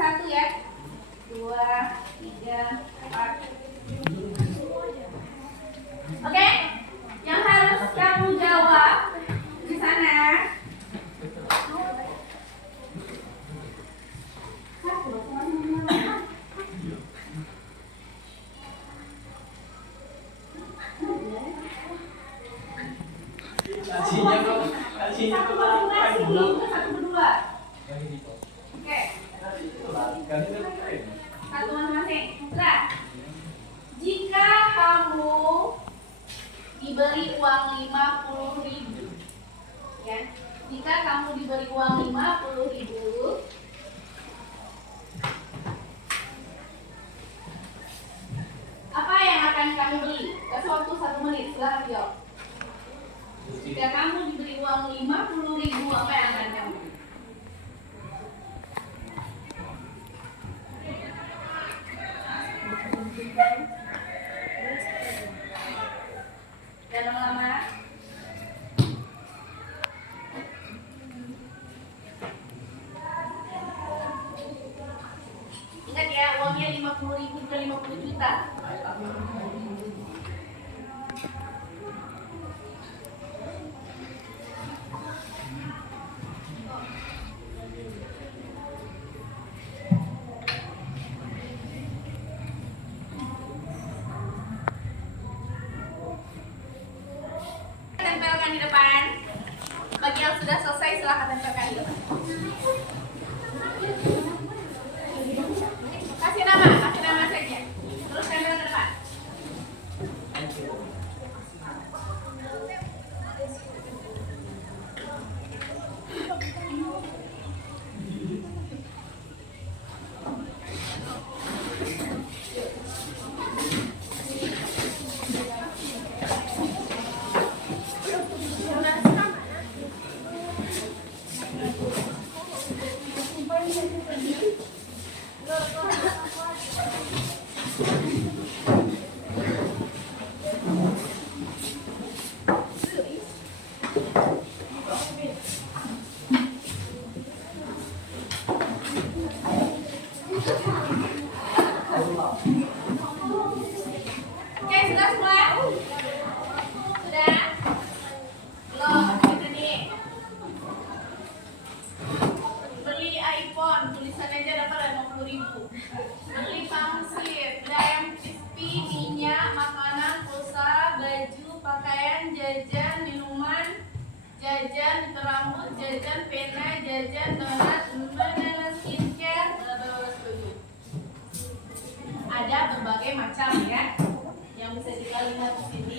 satu ya. 2, 3, 4. Oke, yang harus kamu jawab di sana. Satu berdua. Oke. Satu masing-masing. Nah, jika kamu diberi uang 50.000, ya, jika kamu diberi uang 50.000, apa yang akan kamu beli? Kasih waktu 1 menit, silahkan jawab. Jika kamu diberi uang 50.000, apa yang akan kamu beli? Jangan lama-lama. Ingat ya, uangnya 50.000 bukan 50 juta. Tempelkan di depan. Bagi yang sudah selesai silahkan tempelkan di depan. Kasih nama saja. Terus tempel ke depan. Oke, sudah semua? Sudah? Belum, kita nih. Beli iPhone, tulisannya aja dapat 50.000. Beli pamslit, ayam crispy, minyak, makanan, pulsa, baju, pakaian, jajan, minuman, jajan, rambut, jajan, pena, jajan, donat, skincare, ada berbagai macam ya yang bisa kita lihat di sini.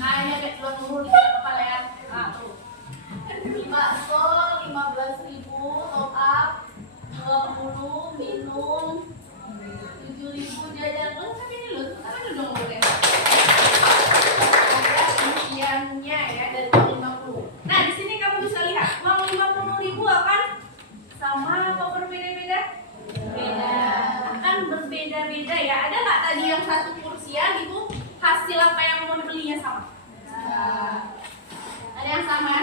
Hanya kayak telur di kepala ya. Nah, tuh. 15.000 top up, 20 minum, 7.000 jajan. Lu tapi ini lu, apa dong boleh? Isiannya ya dari uang 50. Nah, di sini kamu bisa lihat uang 50.000 akan sama apa berbeda-beda? Beda. Akan berbeda-beda ya. Ada nggak tadi yang satu kursian itu hasil apa yang mau dibelinya sama? Ada yang sama?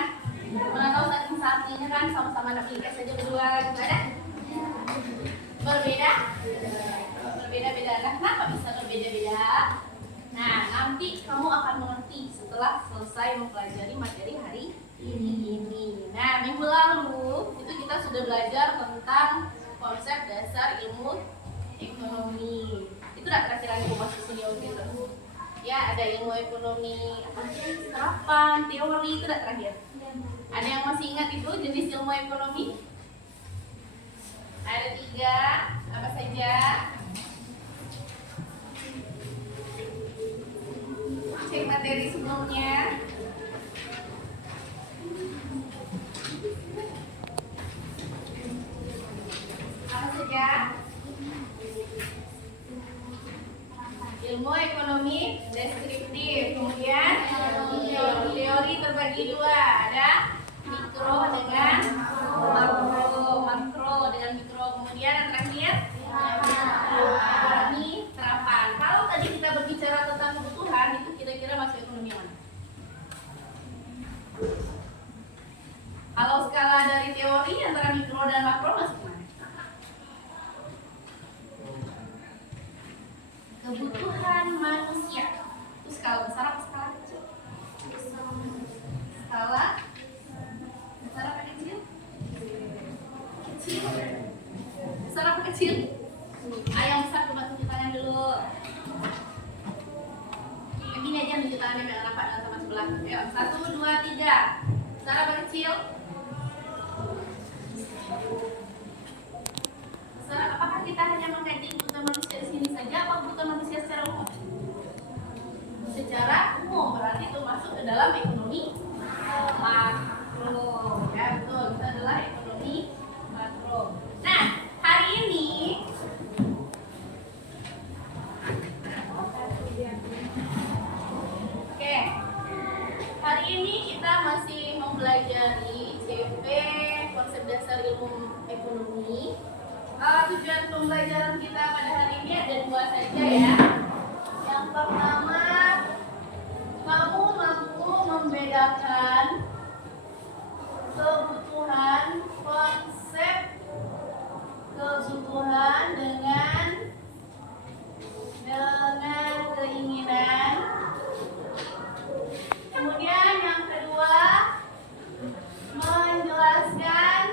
Mana tahu saking-sakingnya kan sama-sama nak beli es aja berdua gitu ada? Berbeda? Berbeda-beda. Nah, kenapa bisa berbeda-beda? Nah, nanti kamu akan mengerti setelah selesai mempelajari materi hari ini. Nah, minggu lalu itu kita sudah belajar tentang konsep dasar ilmu ekonomi. Itu udah terakhir aku masuk sini waktu itu. Ya, ada ilmu ekonomi apa sih? Serapan, teori itu udah terakhir. Ada yang masih ingat itu jenis ilmu ekonomi? Ada 3, apa saja? Cek materi sebelumnya. Apa saja? Ilmu ekonomi deskriptif, kemudian teori terbagi 2, ada mikro dengan makro dengan mikro, kemudian yang terakhir ekonomi terapan. Kalau tadi kita berbicara tentang kebutuhan teori antara mikro dan makro masuk mana? Kebutuhan manusia. Itu skala besar apa skala kecil? Skala besar apa kecil? Kecil. Besar apa kecil? Yang besar coba tunjuk tangan dulu. Begini aja tunjuk tangannya biar nampak dengan teman sebelah. Ayo, 1, 2, 3. Besar apa kecil? Besar. Apakah kita hanya mengkaji kebutuhan manusia di sini saja atau kebutuhan manusia secara umum? Secara umum, berarti itu masuk ke dalam ekonomi makro. Ya betul, itu adalah ekonomi makro. Nah, hari ini kita masih mempelajari CP, konsep dasar ilmu ekonomi. Tujuan pembelajaran kita pada hari ini ada 2 saja ya. Yang pertama, kamu mampu membedakan kebutuhan, konsep kebutuhan dengan keinginan. Kemudian yang kedua, menjelaskan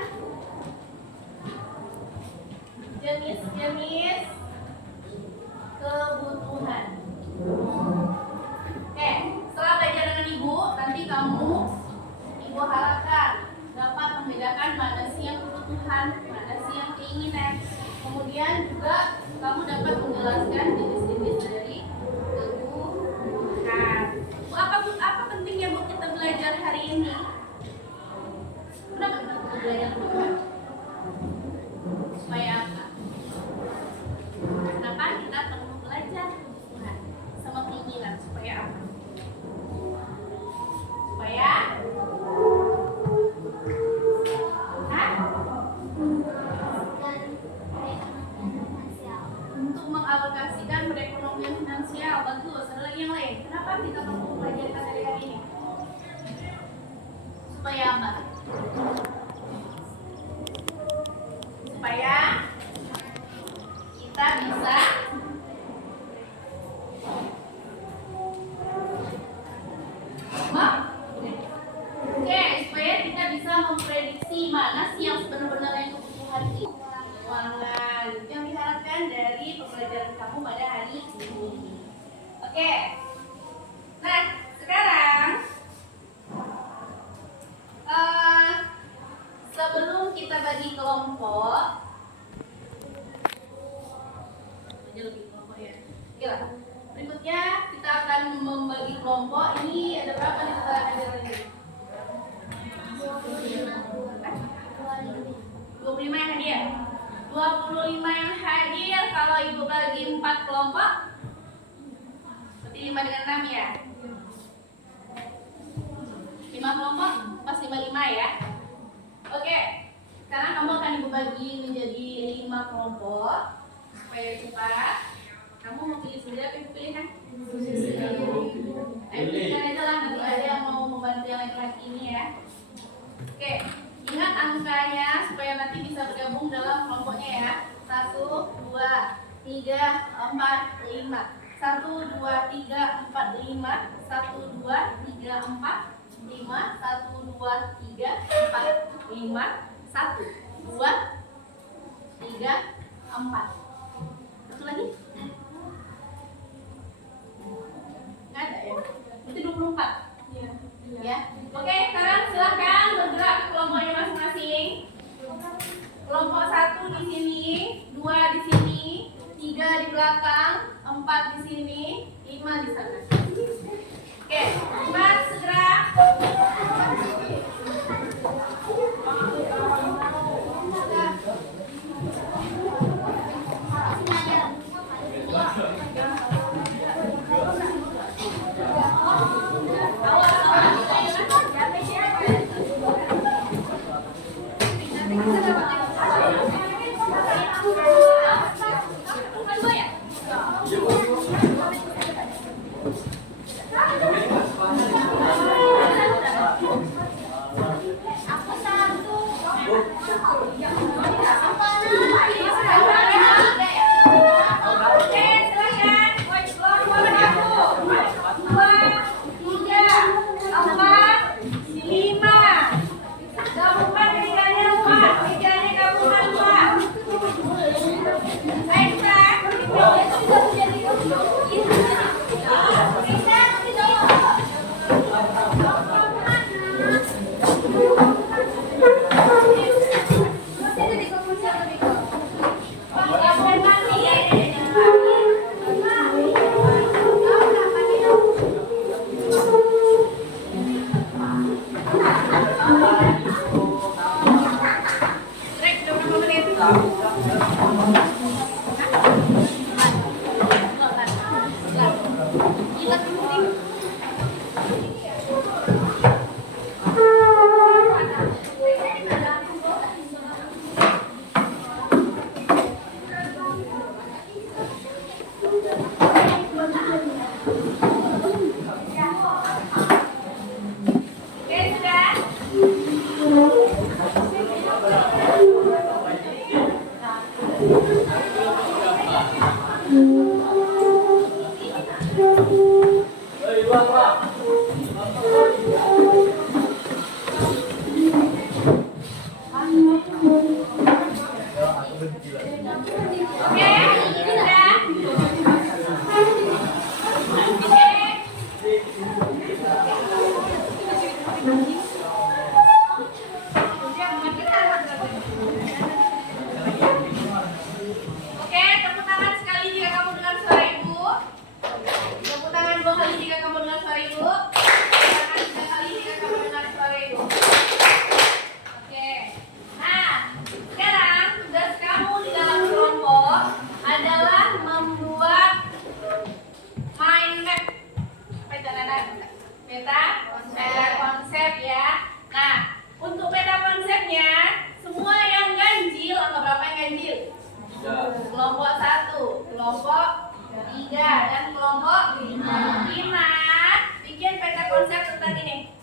jenis-jenis kebutuhan. Oke, setelah belajar dengan ibu, nanti ibu harapkan dapat membedakan mana sih yang kebutuhan, mana sih yang keinginan. Kemudian juga kamu dapat menjelaskan jenis-jenis dari kebutuhan. Apa pentingnya Bu kita belajar hari ini? Kenapa kita belajar kebutuhan? Supaya apa? Kenapa kita perlu belajar kebutuhan sama keinginan? Supaya apa? Supaya untuk mengalokasikan perekonomian finansial. Bagus. Ada lagi yang lain. Kenapa kita perlu belajar hari ini? Supaya apa? Supaya kita bisa supaya kita bisa memprediksi mana sih yang sebenarnya kebutuhan keuangan. Itu yang diharapkan dari pembelajaran kamu pada hari ini. Oke. Nah, sekarang sebelum kita bagi kelompok, aja lebih kelompok ya. Oke lah. Berikutnya kita akan membagi kelompok. Ini ada berapa nih kita belajar lagi? 25 yang hadir. 25 yang hadir. Kalau ibu bagi 4 kelompok, berarti 5 dengan 6 ya. 5 kelompok pas 55 ya. Oke. Sekarang kamu akan ibu bagi menjadi 5 kelompok supaya cepat. Kamu mau pilih sendiri apa ibu pilih kan? Ayo pilihkan aja lah, nanti ada yang mau membantu yang laki-laki ini ya. Oke, ingat angkanya supaya nanti bisa bergabung dalam kelompoknya ya. 1, 2, 3, 4, 5. 1, 2, 3, 4, 5. 1, 2, 3, 4, 5. 1, 2, 3, 4, 5. 1, 2, 3, 4. Satu lagi? Nggak ada ya? Itu 24. Iya. Ya. Oke, sekarang silakan bergerak ke kelompoknya masing-masing. Kelompok 1 di sini, 2 di sini, 3 di belakang, 4 di sini, 5 di sana. Oke, 4 segera. Kelompok 1, kelompok 3, dan kelompok 5. Bikin peta konsep tentang ini.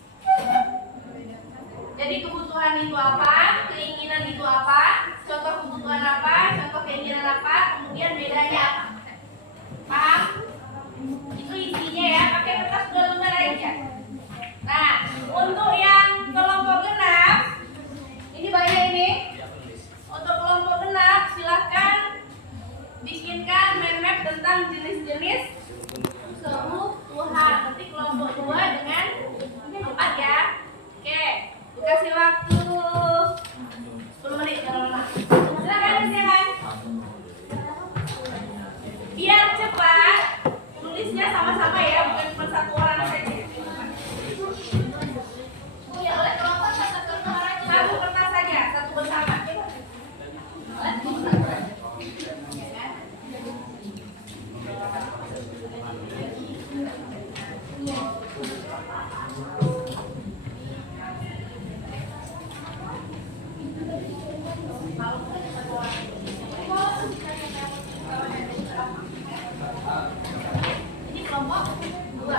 Jadi kebutuhan itu apa, keinginan itu apa, contoh kebutuhan apa, contoh keinginan apa, kemudian bedanya apa. Paham? Itu isinya ya, pakai kertas dua lembar aja. Nah, untuk yang kelompok genap, ini banyak ini. Untuk kelompok genap, silahkan bikinkan mind map tentang jenis-jenis kebutuhan. Nanti kelompok 2 dengan 4 ya. Oke, kasih waktu 10 menit kalau lama. Silakan. Biar cepat, tulisnya sama-sama ya, bukan cuma satu orang saja. Ya, oleh kelompok satu kertas saja, satu bersama. Ini kelompok 2.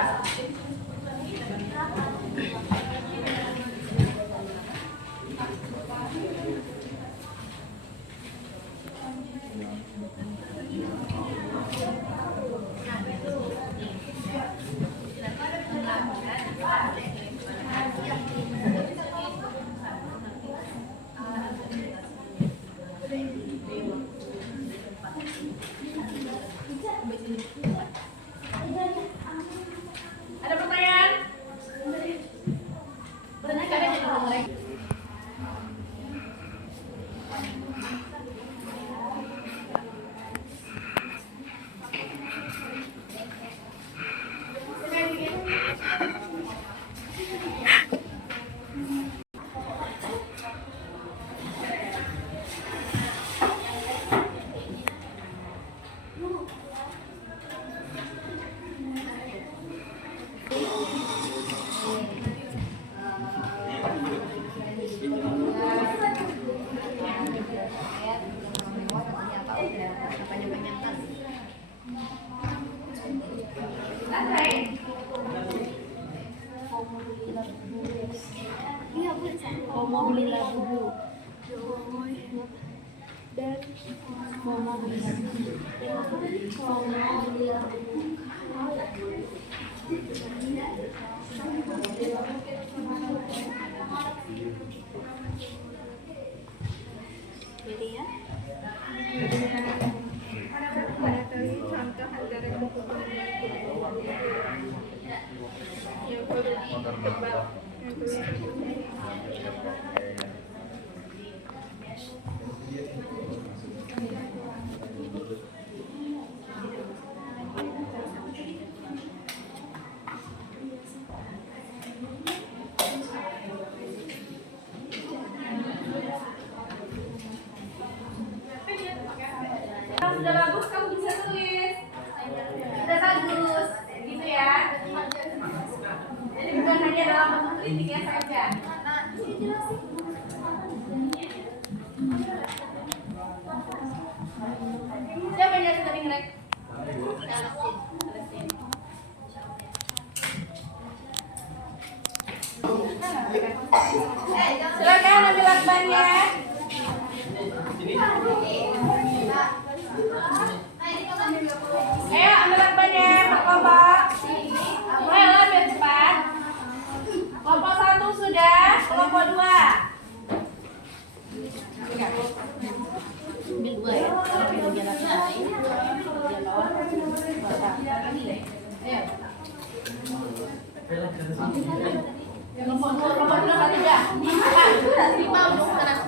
Ada pertanyaan? Mau beli labu. dan jadi ya contoh antara buku yang perlu ditebak yang sudah bagus kamu bisa tulis. Sudah bagus, gitu ya. Jadi bukan hanya dalam bentuk kritiknya saja. Siapa yang jadi tadi ngerek? Silakan ambil lakbannya. Ayo ambil lakbannya, Pak Kelompok. Ayo biar cepat. Kelompok 1 sudah, kelompok 2. Ambil 2 ya. Kalau ambil jalan ini, bagian bawah. Ayo. Kelompok 2, kelompok 3. Lima untuk sekarang.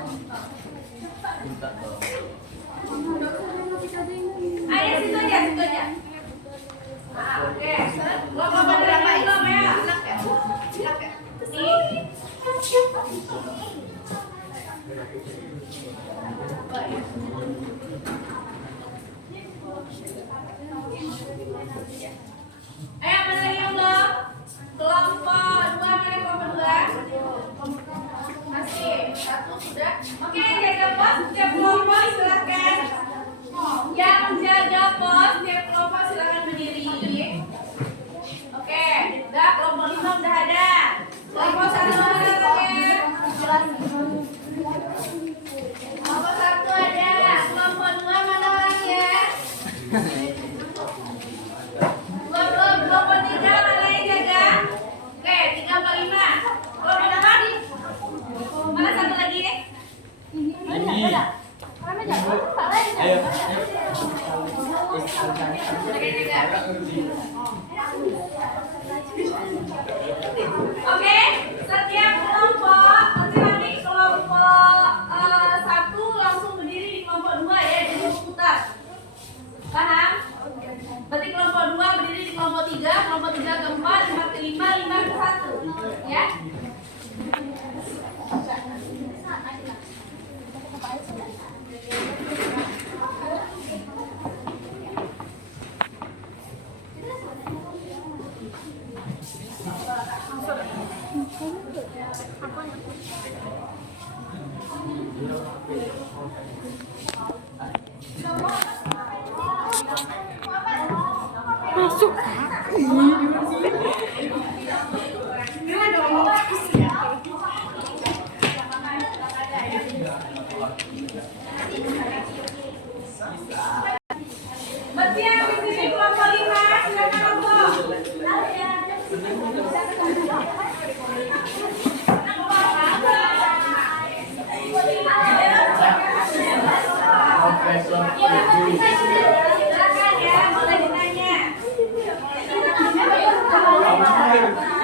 Ayo situ aja. Oke. Kelompok berapa itu, Mel? Ayo mana lagi yang belum? Kelompok 2 mana kelompok 2? Masih 1 sudah. Oke, jaga pos setiap kelompok silakan. Yang jaga pos setiap kelompok silakan berdiri. Oke, udah kelompok 5 udah ada. Kelompok 1 mana terakhir? Kelompok 1 ada. Kelompok 2 mana lagi ya? Kelompok 3 mana yang jaga? Oke, 3 apa 5? Kelompok 6? Mana satu lagi? Ini. Oke, setiap kelompok nanti kelompok 1 langsung berdiri di kelompok 2 ya, jadi putar. Paham? Berarti kelompok 2 berdiri di kelompok 3, kelompok 3 ke 4, 4 ke 5, 5 ke 1. Ya. masuk Berarti yang di sini kelompok 5, silakan kelompok. Silakan ya, boleh ditanya.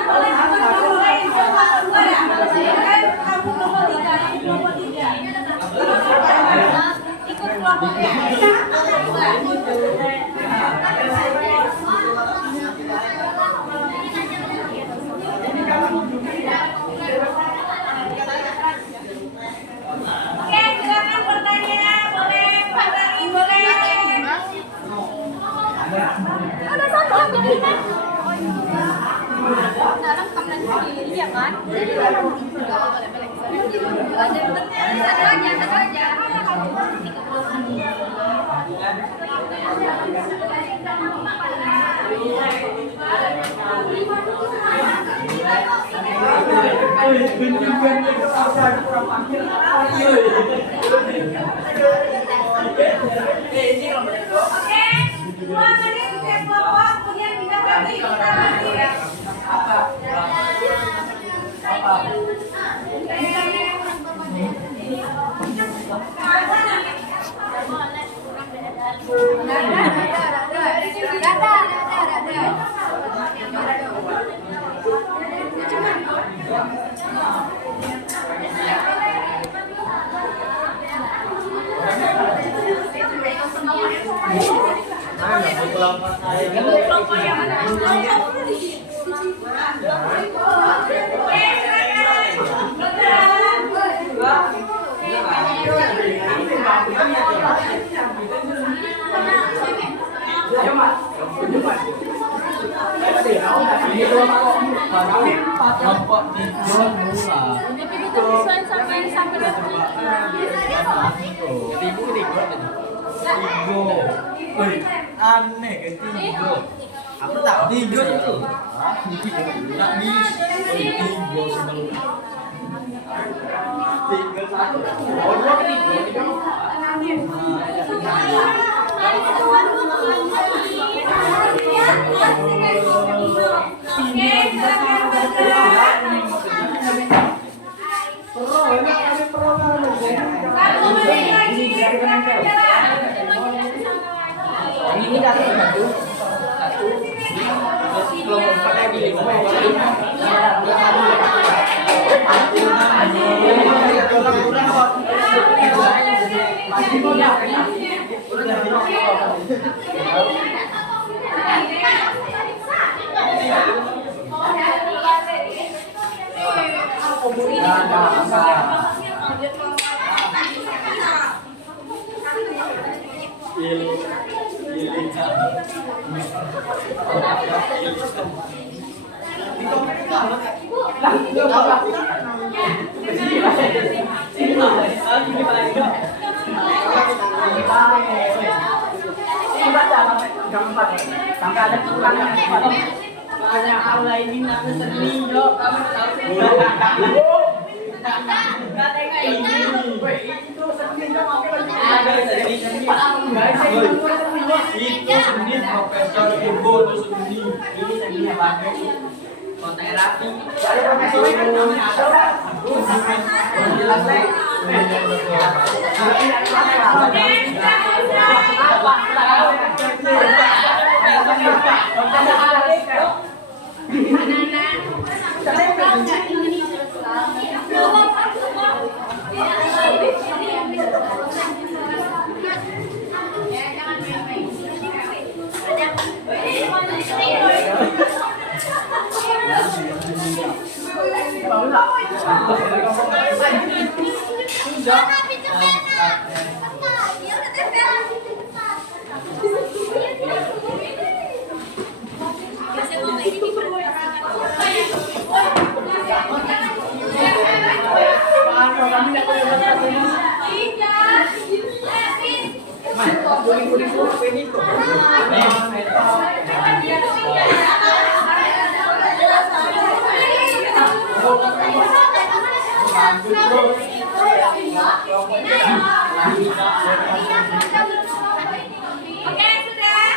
Boleh kamu kelompok 3, kelompok 3. Ikut kelompoknya. Oke, silakan bertanya, boleh bertanya, boleh. ada satu yang begini dalam kamar sendiri ya kan satu aja Oke, 2 menit setiap kelompok, kemudian kita ganti, kita ganti. Kelompok yang mana? Kelompok tidur mula. Tigo. Wih, aneh kan tigo. Aku tak tigo itu. Tak bisa. Tigo sebelum. Tigo satu. Oh, dua tigo. Ini dari satu kelompok lagi sampai ada kekurangan makanya hal lain ini aku sedih yo kamu tahu itu sedih dong ada sedih itu sedih profesor ibu itu sedih ini sedihnya banget terapi dari profesor itu ada jelas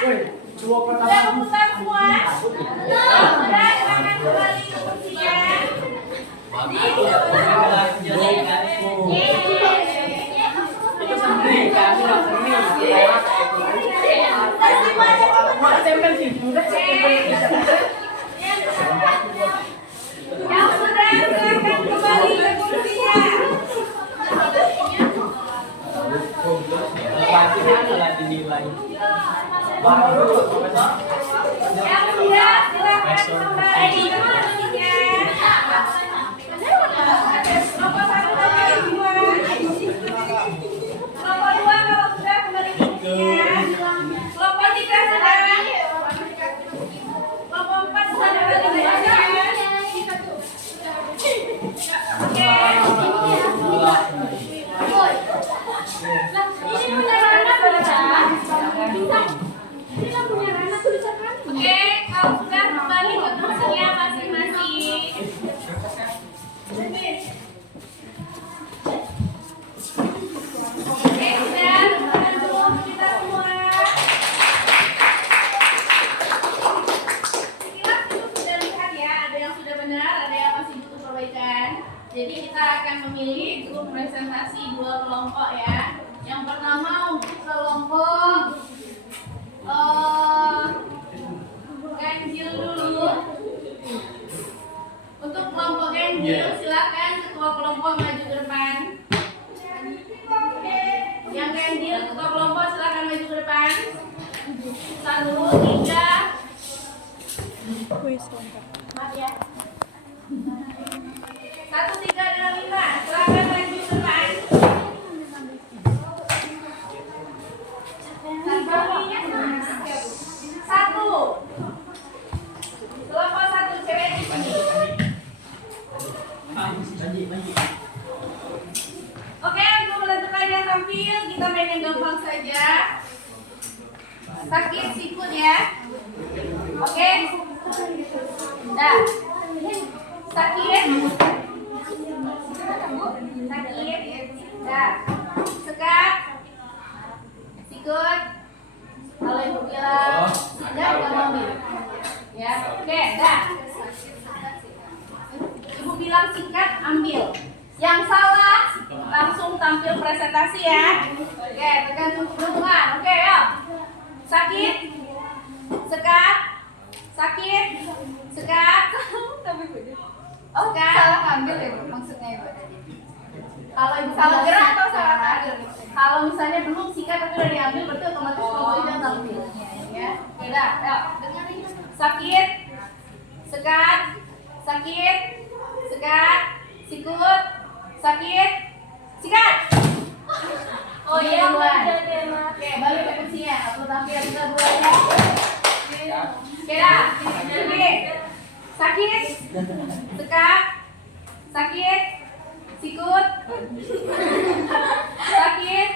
Oke, sudah buka semua. Sudah, silakan kembali ke kursinya. Yang sudah, silakan kembali ke kursinya. Yang sudah, silakan kembali ke kursinya. Kelompok 1 kembali dua. Kelompok 2 kalau sudah kembali ke kursinya. Kelompok 3 sudah. Kelompok 4 sudah kembali ke kursinya. Oke. Ini punya Rana bisa. Ini kan punya Rana bisa kan? Oke, kalau sudah kembali ke kursinya masing-masing. benar, ada yang masih butuh perbaikan. Jadi kita akan memilih grup presentasi 2 kelompok ya. Yang pertama untuk kelompok ganjil dulu. Untuk kelompok ganjil silakan ketua kelompok maju ke depan. Yang ganjil ketua kelompok silakan maju ke depan. 1, 3. Maaf ya. 1, 3 dan 5. Silakan maju ke depan. Satu. Kelompok 1 cewek di sini. Oke, untuk menentukan yang tampil, kita main yang gampang saja. Sakit sikut ya. Oke. Dah. Sakit. Dah. Sekat. Sikut. Kalau ibu bilang tidak, kita ambil. Ya. Oke, dah. Ibu bilang sikat, ambil. Yang salah langsung tampil presentasi ya. Oke, tergantung peruntungan. Oke, yuk. Sakit, sekat, sakit, sekat. Oh, salah ngambil ya Bu, maksudnya Ibu tadi. Kalau Ibu salah gerak atau salah ngambil? Kalau misalnya belum sikat tapi udah diambil, berarti otomatis kelompok itu yang tampil. Ya, udah, yuk. Sakit, sekat, sakit, sekat, sikut, sakit, sikat. Oh iya, duluan. Oke, balik ke kursinya. Aku tampil kita duluan ya. Oke dah. Oke. Sakit, sekat, sakit, sikut, sakit,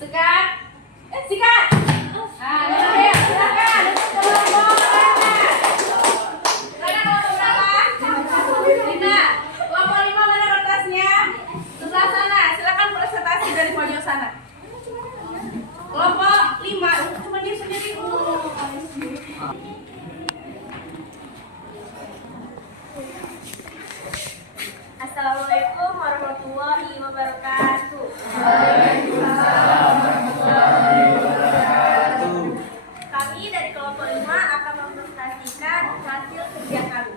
sekat, sikat. Nah, ya, silakan. Kelompok berapa? 5. Kelompok 5 mana kertasnya? Sebelah sana. Silakan presentasi dari pojok sana. Kelompok 5. Cuma dia sendiri. Assalamualaikum warahmatullahi wabarakatuh. Kami dari kelompok 5 akan mempresentasikan hasil kerja kami.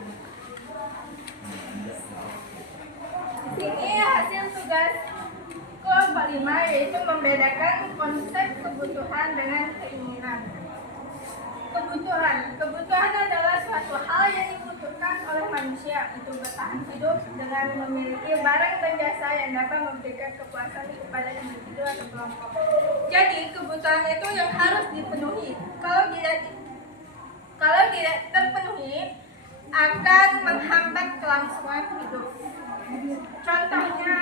Ini hasil tugas kelompok 5, yaitu membedakan konsep kebutuhan dengan keinginan. Kebutuhan adalah suatu hal yang dibutuhkan oleh manusia untuk bertahan hidup dengan memiliki barang dan jasa yang dapat memberikan kepuasan kepada individu atau kelompok. Jadi kebutuhan itu yang harus dipenuhi. Kalau tidak terpenuhi, akan menghambat kelangsungan hidup. Contohnya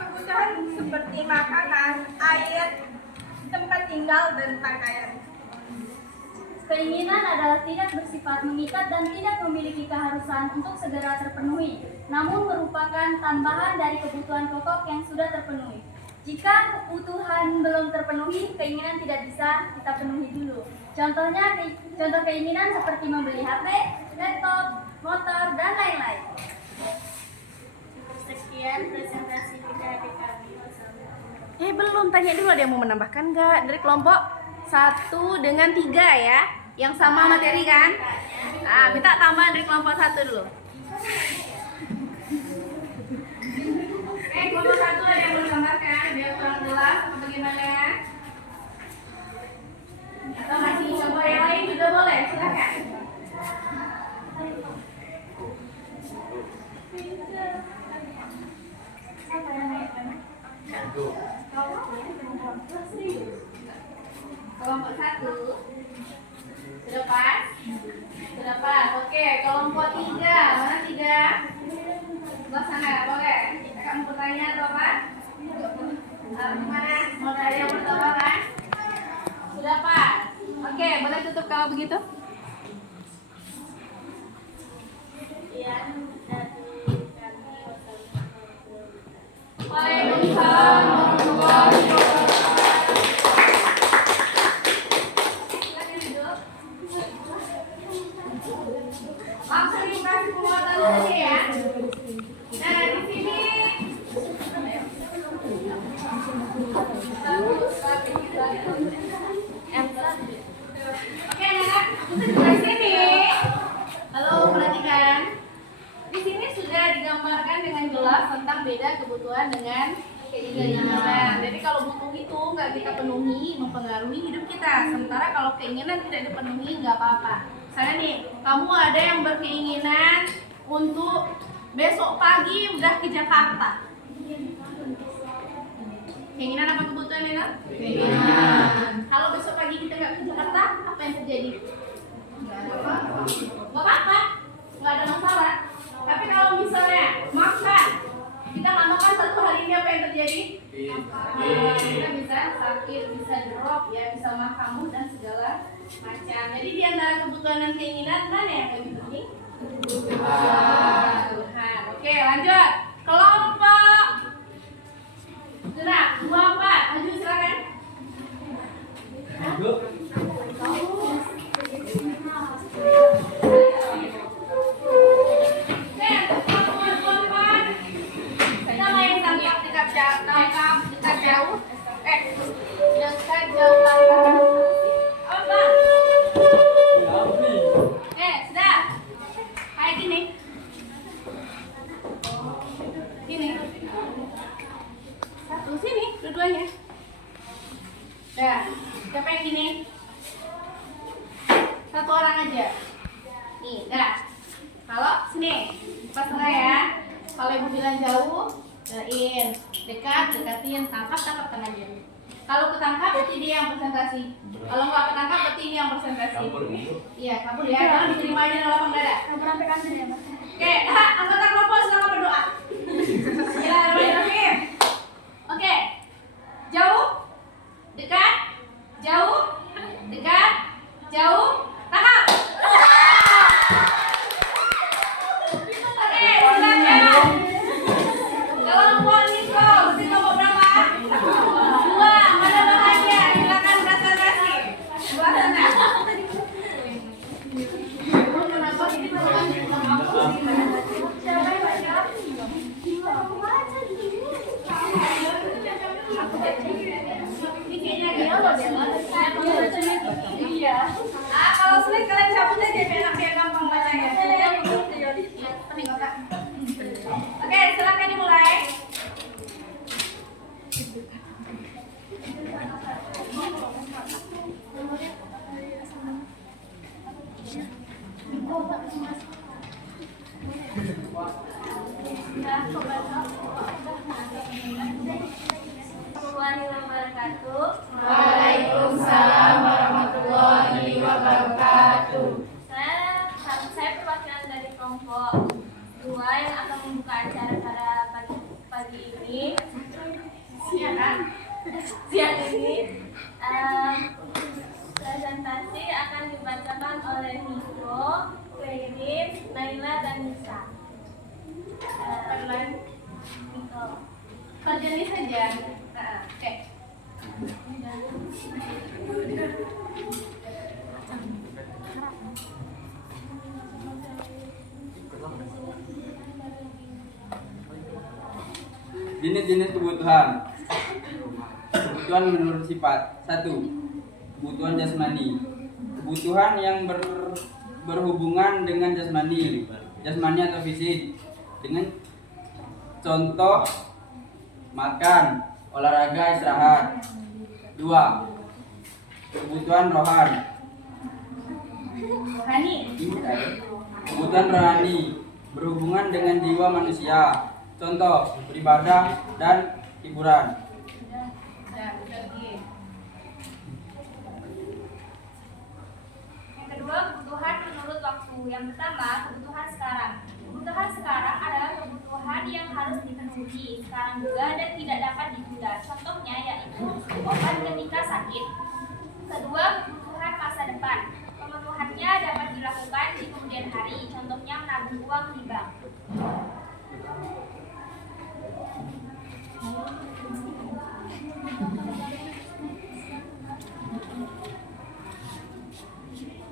kebutuhan seperti makanan, air, tempat tinggal, dan pakaian. Keinginan adalah tidak bersifat mengikat dan tidak memiliki keharusan untuk segera terpenuhi, namun merupakan tambahan dari kebutuhan pokok yang sudah terpenuhi. Jika kebutuhan belum terpenuhi, keinginan tidak bisa kita penuhi dulu. Contoh keinginan seperti membeli HP, laptop, motor, dan lain-lain. Sekian presentasi dari kami. Belum, tanya dulu ada yang mau menambahkan nggak dari kelompok 1 dengan 3 ya, yang sama materi kan? Nah, minta tambahan dari kelompok 1 dulu. Kelompok 1 ada yang mau menambahkan, biar kurang jelas atau bagaimana? Atau masih coba yang lain juga boleh, silakan. Kelompok 1 sudah pas? Sudah pas. Oke, kelompok 3. Mana 3? Sebelah sana, boleh. Kamu bertanya atau apa? Gimana? Mau ada yang bertanya kan? Sudah pas. Oke, boleh tutup kalau begitu? Iya. Waalaikumsalam warahmatullahi wabarakatuh. Silakan duduk. Langsung dikasih penguatan Oke ya. Nah, di sini oke anak-anak, di sini. Halo, perhatikan. Di sini sudah digambarkan dengan jelas tentang beda kebutuhan dengan keinginan. Jadi kalau butuh itu nggak kita penuhi, mempengaruhi hidup kita. Sementara kalau keinginan tidak dipenuhi, nggak apa-apa. Misalnya nih, kamu ada yang berkeinginan untuk besok pagi udah ke Jakarta. Keinginan apa kebutuhan ini? Keinginan. Kalau besok pagi kita nggak ke Jakarta, apa yang terjadi? Nggak apa-apa, nggak ada masalah. Tapi kalau misalnya makan, kita nggak makan satu hari ini, apa yang terjadi? Kita bisa sakit, bisa drop, ya, bisa mah kambuh dan segala macam. Jadi di antara kebutuhan dan keinginan mana yang lebih penting? Tuhan. Oke, lanjut. Kelompok gerak 24. Maju silakan. Kita main tangkap dekat jauh. Dekat jauh tangkap. Apa? Sudah. Kayak gini. Gini. Satu sini, dua-duanya. Dah. Siapa yang gini? Satu orang aja. Nih, dah. Kalau sini, pas tengah ya. Kalau ibu bilang jauh, jauhin. Dekat, dekatin. Tangkap aja. Kalau ketangkap, berarti dia yang presentasi. Kalau nggak ketangkap, berarti ini yang presentasi. Iya, kabur ya. Jangan diterima aja dalam lapang dada. Oke, anggota kelompok silakan berdoa. Bismillahirrahmanirrahim. Oke, jauh, dekat, jauh, dekat, jauh, tangkap. Oke, silakan. Kelompok Niko, berarti kelompok berapa? 2. Mana bahannya? Silakan presentasi. Sebelah sana. Kenapa ini siapa yang baca? Ini kayaknya iya. Kalau sulit kalian cabut aja biar gampang bacanya. Oke, silakan dimulai. Warahmatullahi wabarakatuh. Waalaikumsalam warahmatullahi wabarakatuh. Saya perwakilan dari kelompok 2 yang akan membuka acara pada pagi ini. Siang ini presentasi akan dibacakan oleh Niko, Kairin, Naila, dan Nisa. Niko. Kerjanya saja. Oke. Jenis-jenis kebutuhan. Kebutuhan menurut sifat. 1. Kebutuhan jasmani. Kebutuhan yang berhubungan dengan jasmani atau fisik. Dengan contoh makan, olahraga, istirahat. 2. Kebutuhan rohani. Kebutuhan rohani berhubungan dengan jiwa manusia. Contoh beribadah dan hiburan. Yang kedua, kebutuhan menurut waktu. Yang pertama, kebutuhan sekarang. Kebutuhan sekarang adalah kebutuhan yang harus dipenuhi sekarang juga dan tidak dapat ditunda. Contohnya yaitu obat ketika sakit. Kedua, kebutuhan masa depan. Pemenuhannya dapat dilakukan di kemudian hari. Contohnya menabung uang di bank.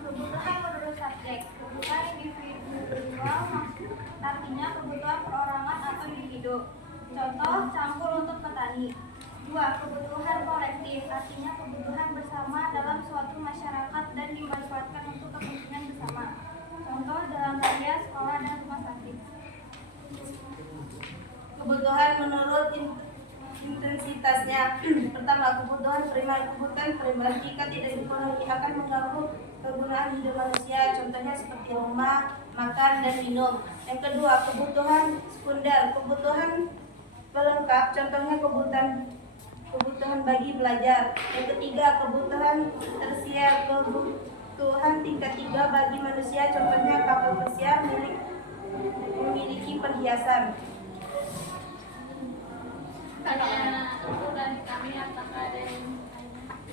Kebutuhan menurut subjek. Kebutuhan individual artinya kebutuhan perorangan atau individu. Contoh, cangkul untuk petani. 2. Kebutuhan kolektif, artinya kebutuhan bersama dalam suatu masyarakat dan dimanfaatkan untuk kepentingan bersama. Contoh, dalam raya, sekolah, dan rumah sakit. Kebutuhan menurut intensitasnya. Pertama, kebutuhan primer. Kebutuhan primer jika tidak dipenuhi akan mengganggu kegunaan hidup manusia, contohnya seperti rumah, makan, dan minum. Yang kedua, kebutuhan sekunder. Kebutuhan pelengkap, contohnya kebutuhan bagi belajar. Yang ketiga, kebutuhan tersier. Kebutuhan tingkat 3 bagi manusia, contohnya kapal pesiar memiliki perhiasan. Tanya aku dan kami apakah ada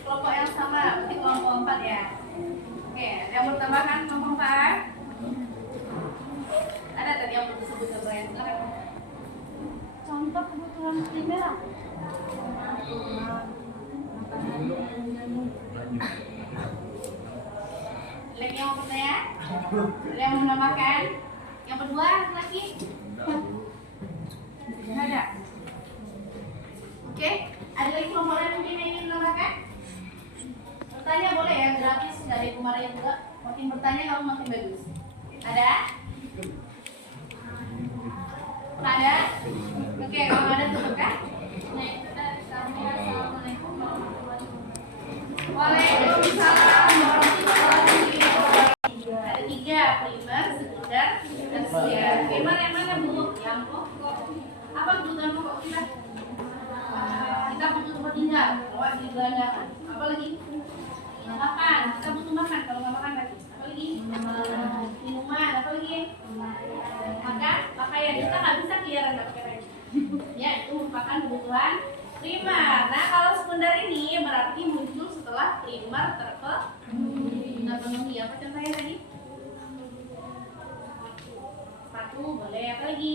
kelompok yang sama, berarti kelompok 4 ya. Oke, yang bertambahkan kelompok 4. Ada tadi yang belum disebut apa yang sekarang? Contoh kebutuhan primer. Lagi yang mau bertanya? Ada yang mau menambahkan? Yang kedua lagi? Nggak ada. Oke, ada lagi kelompok lain mungkin yang ingin menambahkan? Bertanya boleh ya, gratis dari kemarin juga. Makin bertanya kamu makin bagus. Ada? Ada? Oke, kalau ada tutup kan? Nah, itu dari kami. Assalamualaikum warahmatullahi wabarakatuh. Waalaikumsalam warahmatullahi wabarakatuh. Ada 3, primer, sekunder, tersier. Primer yang mana Bu? Yang pokok. Apa kebutuhan pokok kita? Kita butuh tempat tinggal, kalau di gelandangan. Apa lagi? Makan. Kita butuh makan. Kalau nggak makan lagi. Apa lagi? Minuman. Apa lagi? Makan. Pakaian. Kita nggak bisa keliaran nggak pakai baju. Ya, itu merupakan kebutuhan primer. Nah, kalau sekunder ini berarti muncul setelah primer terpenuhi. Apa contohnya tadi? Sepatu boleh. Apa lagi?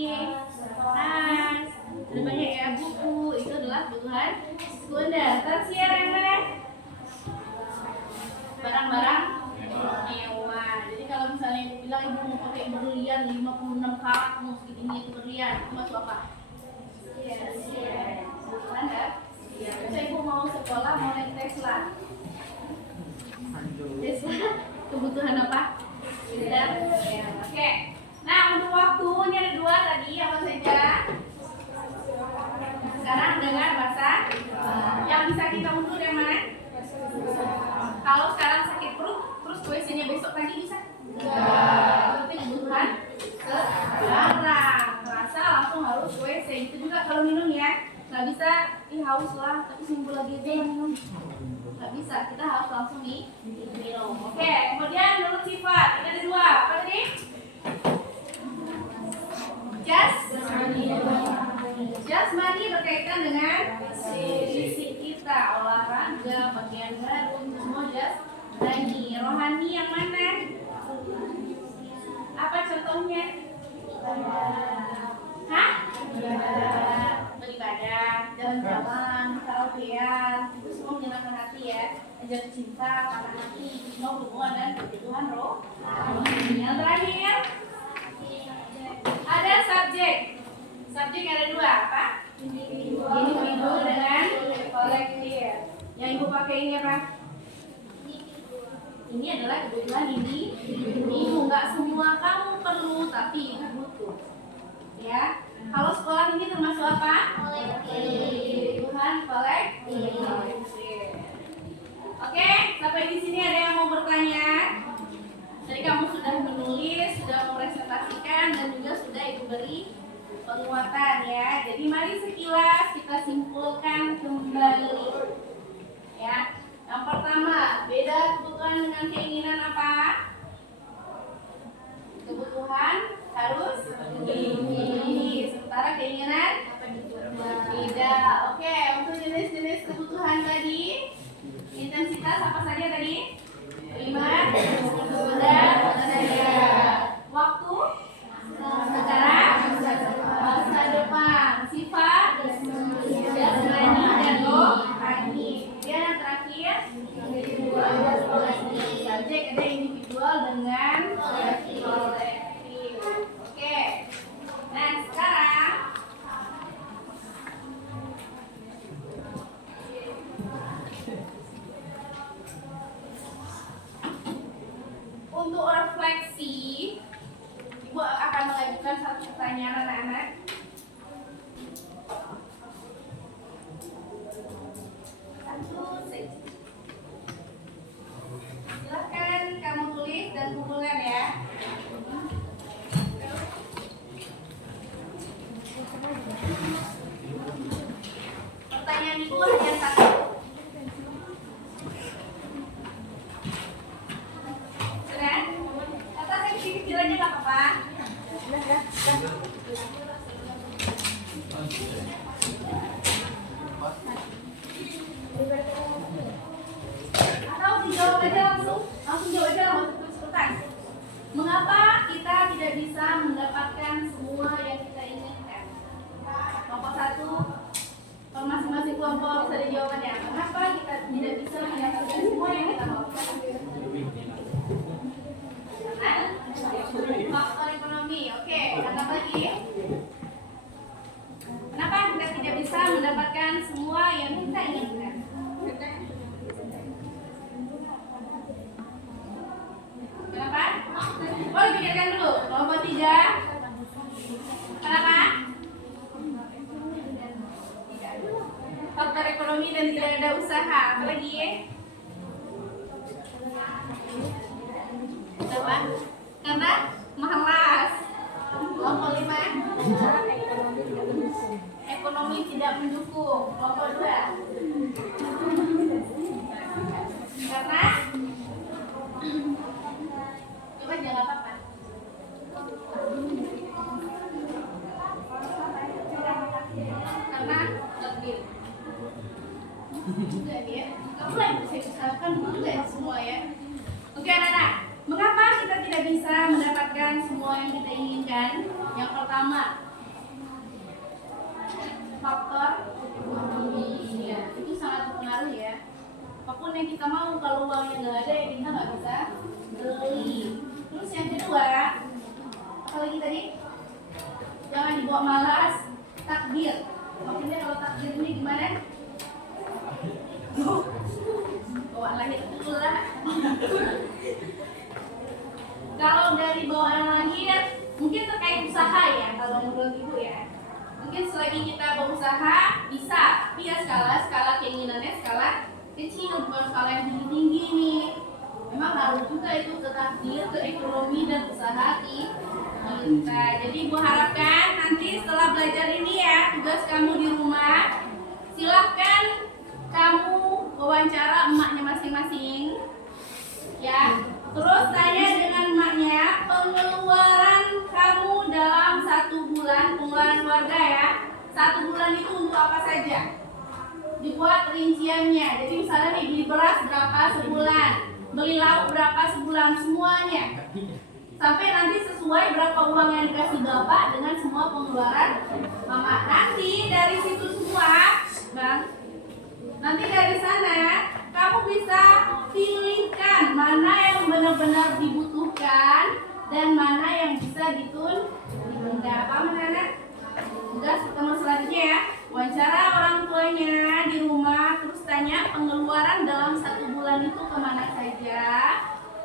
Tas. Ada banyak ya, buku. Itu adalah kebutuhan sekunder. Tersier yang mana? Barang-barang mewah. Jadi kalau misalnya ibu bilang ibu mau pakai berlian 56 karat, mau segini itu berlian, itu masuk apa? Kebutuhan ya? Bisa ibu mau sekolah, mau naik Tesla. Tesla kebutuhan apa? Sekunder. Ya, oke. Nah, untuk waktu ini ada 2 tadi, apa saja? Sekarang dengan bahasa yang bisa kita undur yang mana? Kalau sekarang sakit perut, terus WC-nya besok pagi bisa? Berarti kebutuhan sekarang. Terasa langsung harus WC. Itu juga kalau minum ya. Nggak bisa, haus lah, tapi seminggu lagi aja minum. Nggak bisa, kita harus langsung minum. Oke, kemudian menurut sifat, ini ada 2. Apa tadi? Jasmani berkaitan dengan fisik kita, olahraga, bagian baru, itu semua jasmani. Rohani yang mana? Apa contohnya? Hah? Beribadah, jalan-jalan, karaokean, itu semua menyenangkan hati ya. Ajar cinta, patah hati, itu semua berhubungan dengan kebutuhan rohani. Yang terakhir ada subjek. Subjek ada 2, apa? Individu dengan kolektif. Yang ibu pakai ini apa? Ini adalah kebutuhan individu. Nggak semua kamu perlu, tapi ibu butuh. Ya. Kalau sekolah ini termasuk apa? Kolektif. Kebutuhan kolektif. Oke, sampai di sini ada yang mau bertanya? Jadi kamu sudah menulis, sudah mempresentasikan, dan juga sudah ibu beri penguatan ya. Jadi mari sekilas kita simpulkan kembali. Ya. Yang pertama, beda kebutuhan dengan keinginan apa? Kebutuhan harus tinggi, sementara keinginan tidak. Oke, untuk jenis-jenis kebutuhan tadi, intensitas apa saja tadi? Primer, sekunder, tersier. Waktu sekarang, masa depan. Sifat jasmani dan rohani. Dan yang terakhir subjek ada individual dengan kolektif. Oke. mengajukan satu pertanyaan anak-anak. Silahkan kamu tulis dan kumpulkan ya. Pertanyaan itu hanya satu. Sudah? Kata saya kecil aja nggak apa-apa. Atau dijawab aja langsung jawab aja langsung tulis. Mengapa kita tidak bisa mendapatkan semua yang kita inginkan? Kelompok 1, masing-masing kelompok bisa jawabannya. Mengapa kita tidak bisa mendapatkan semua yang kita mau? Karena faktor ekonomi. Oke, angkat lagi. Kenapa kita tidak bisa mendapatkan semua yang kita inginkan? Kenapa? Boleh pikirkan dulu. Kelompok 3. Kenapa? Faktor ekonomi dan tidak ada usaha. Apa lagi? Kenapa? Karena malas. Kelompok 5. Ekonomi tidak mendukung. Kelompok 2. Karena coba jangan apa-apa. Karena lebih juga dia. Kamu lagi saya usahakan juga semua ya. Oke anak-anak, mengapa kita tidak bisa mendapatkan semua yang kita inginkan? Yang pertama, faktor ekonomi. Ya, itu sangat berpengaruh ya. Apapun yang kita mau, kalau uangnya nggak ada ya kita nggak bisa beli. Terus yang kedua, apa lagi tadi? Jangan dibawa malas, takdir. Maksudnya kalau takdir ini gimana? Bawa lahir dulu lah. Kalau dari bawaan lahir, mungkin terkait usaha ya, kalau menurut ibu ya. Mungkin selagi kita berusaha bisa, tapi ya skala keinginannya skala kecil, bukan skala yang tinggi nih. Memang harus juga itu ke takdir, ke ekonomi dan usaha kita. Jadi ibu harapkan nanti setelah belajar ini ya, tugas kamu di rumah, silahkan kamu wawancara emaknya masing-masing ya. Terus tanya dengan emaknya pengeluaran kamu dalam 1 bulan, pengeluaran keluarga ya. 1 bulan itu untuk apa saja? Dibuat rinciannya. Jadi misalnya nih, beli beras berapa sebulan, beli lauk berapa sebulan, semuanya. Sampai nanti sesuai berapa uang yang dikasih bapak dengan semua pengeluaran mama. Nanti dari situ semua, bang, nanti dari sana kamu bisa pilihkan mana yang benar-benar dibutuhkan dan mana yang bisa ditunda. Paham anak-anak? Tugas pertama selanjutnya ya, wawancara orang tuanya di rumah, terus tanya pengeluaran dalam 1 bulan itu kemana saja.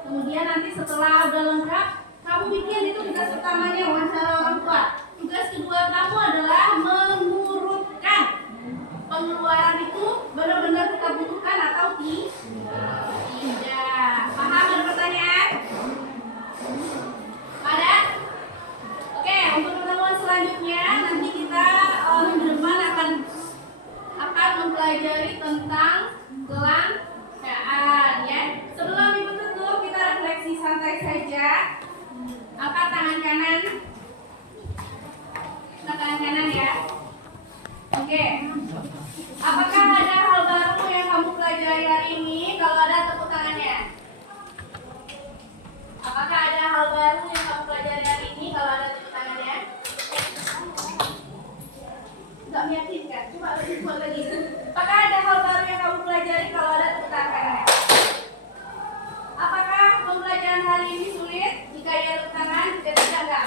Kemudian nanti setelah udah lengkap, kamu bikin itu tugas pertamanya, wawancara orang tua. Tugas kedua kamu adalah mengurutkan pengeluaran itu benar-benar kita butuhkan atau tidak. Paham ada pertanyaan? Ada? Oke, untuk pertemuan selanjutnya nanti kita minggu depan akan mempelajari tentang kelangkaan ya. Sebelum ibu tutup kita refleksi santai saja. Angkat tangan kanan. Angkat tangan kanan ya. Oke. Apakah ada hal baru yang kamu pelajari hari ini? Kalau ada, tepuk tangannya. Apakah ada hal baru yang kamu pelajari hari ini? Kalau ada, tepuk tangannya. Enggak meyakinkan. Coba buat lagi. Apakah ada hal baru yang kamu pelajari? Kalau ada, tepuk tangannya. Apakah pembelajaran hari ini sulit? Jika ya, tepuk tangan. Jika tidak, enggak.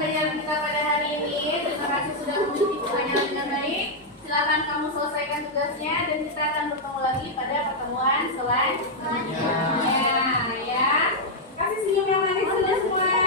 pembelajaran kita pada hari ini. Terima kasih sudah mengikuti pelajaran dengan baik. Silakan kamu selesaikan tugasnya dan kita akan bertemu lagi pada pertemuan selanjutnya. Ya, kasih senyum yang manis sudah semua.